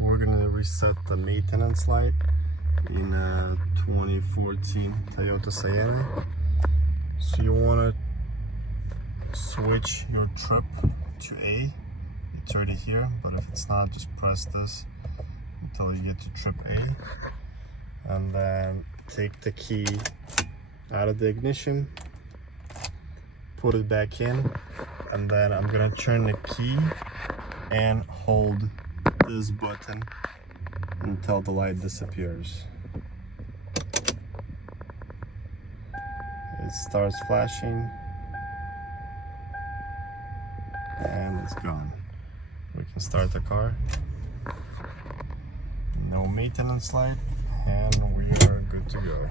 We're gonna reset the maintenance light in a 2014 Toyota Sienna. So you wanna switch your trip to A. It's already here, but if it's not, just press this until you get to trip A. And then take the key out of the ignition, put it back in, and then I'm gonna turn the key and hold this button until the light disappears. It starts flashing and it's gone. We can start the car. No maintenance light, and we are good to go.